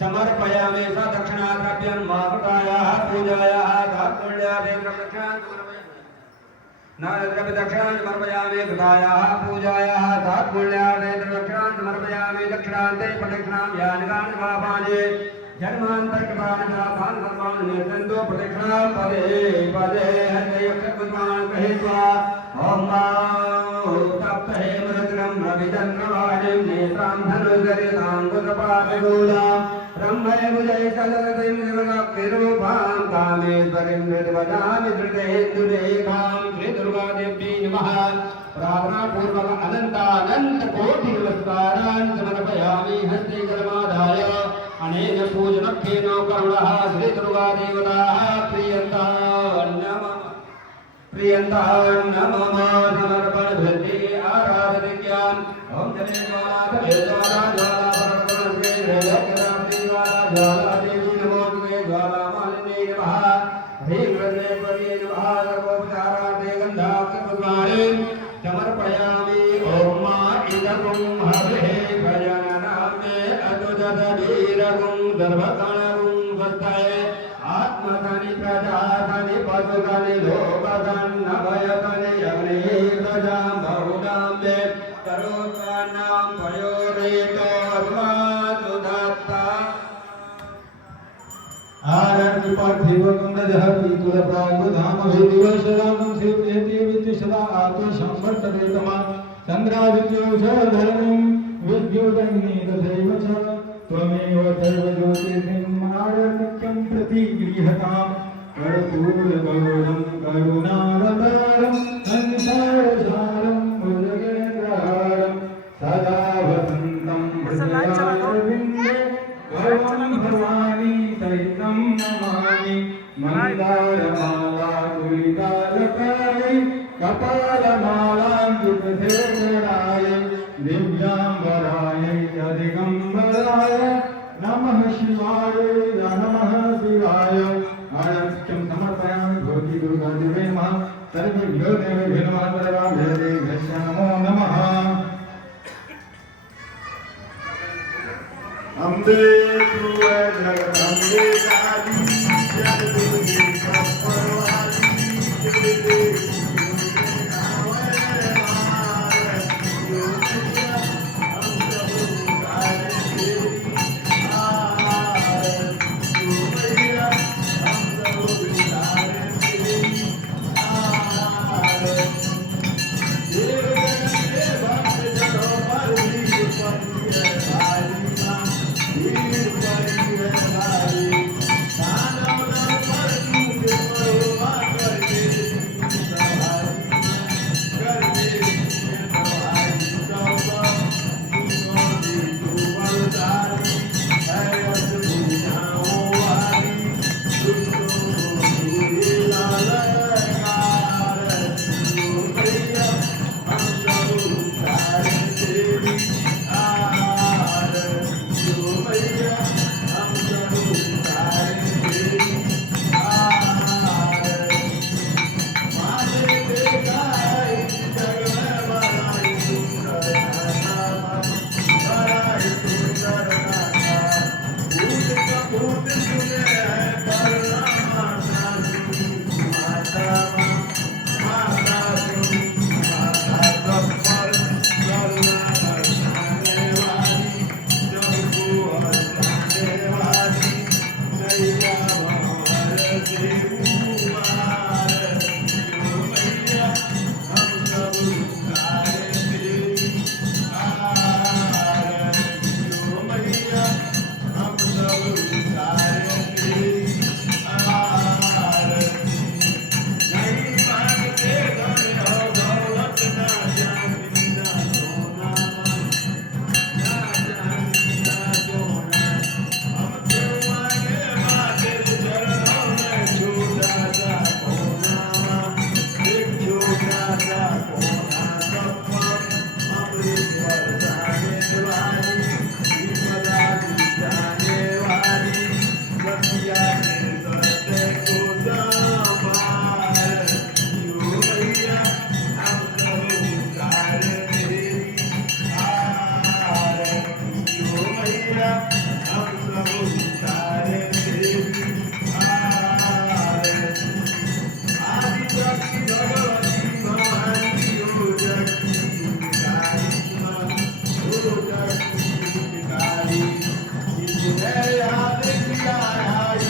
समर्पयामि सा दक्षिणाद्रव्यं मातुकायाः पूजायाः तात्पुण्यादे दक्षिणान् समर्पयामि कृतायाः पूजायाः तात्पुण्यादे दक्षिणान् समर्पयामि दक्षिणान्ते प्रदक्षिणां यानिकान् पापानि जन्मान्तरकृतानि सर्वान् निर्दन्तो प्रदक्षिणां पदे पदे हरियक्षत्वन् कहित्वा ॐ तप्तहेमरत्नं रविचन्द्रवाणीं नेत्रां धनुर्गरितां कुतपापिगूलां ब्रह्मैर्भुजैकलरतिर्निर्वाक्तिरूपां कामेश्वरीं निर्वदामि धृतेन्दुरेखां श्रीदुर्गादेव्यै नमः। प्रार्थनापूर्वक अनन्तानन्तकोटिनमस्कारान् समर्पयामि हस्ते जलमादाय अनेन पूजनख्येन करुणः श्रीदुर्गादेवताः प्रियन्ताः नमः समर्पणभृति आराधनिज्ञान् ॐ जले ज्वाला ज्वाला ज्वाला देवी नमो दुर्गे ज्वाला मालिनी नमः ह्रीं वज्रेश्वर्यै नमः सर्वोपचारार्थे गन्धाक्षपुष्पाणि समर्पयामि ॐ मा इदगुं हविः भजननामे अतुजतवीरगुं सर्वगणगुं वत्तये आत्मधनि प्रजाधनि पशुधनि लोकधन्नभयधनि अग्निः प्रजां बहुलां मे करोत्पन्नां पयोरेतो अस्मासुदत्ता आरण्य पार्थिवं नजहति तुलप्रायुधाम विदिवशरामं शिवनेति विद्युषदा आत्म संवर्ततेतमा चन्द्रादित्योषधर्मं विद्युदग्नि तथैव च त्वमेव सर्वज्योतिर्निर्माणनित्यं प्रतिगृह्यताम् कर्पूरगौरं करुणावतारं संसारसारं भुजगेन्द्रहारं सदा वसन्तं हृदयारविन्दे भवं भवानी सहितं नमामि मन्दारमाला तुलितालकायै कपालमालां विदधेतराय दिव्याम्बरायै दिगम्बराय नमः शिवाय नमः शिवाय आरत्यं समर्पयामि भगवती दुर्गादेवी नमः सर्वेभ्यो देवेभ्यो नमः सर्वेभ्यो नमो नमः। अम्बे तू जगदम्बे काली जगदुर्गे कपरवाली जगदे मेरा हम सब उतारे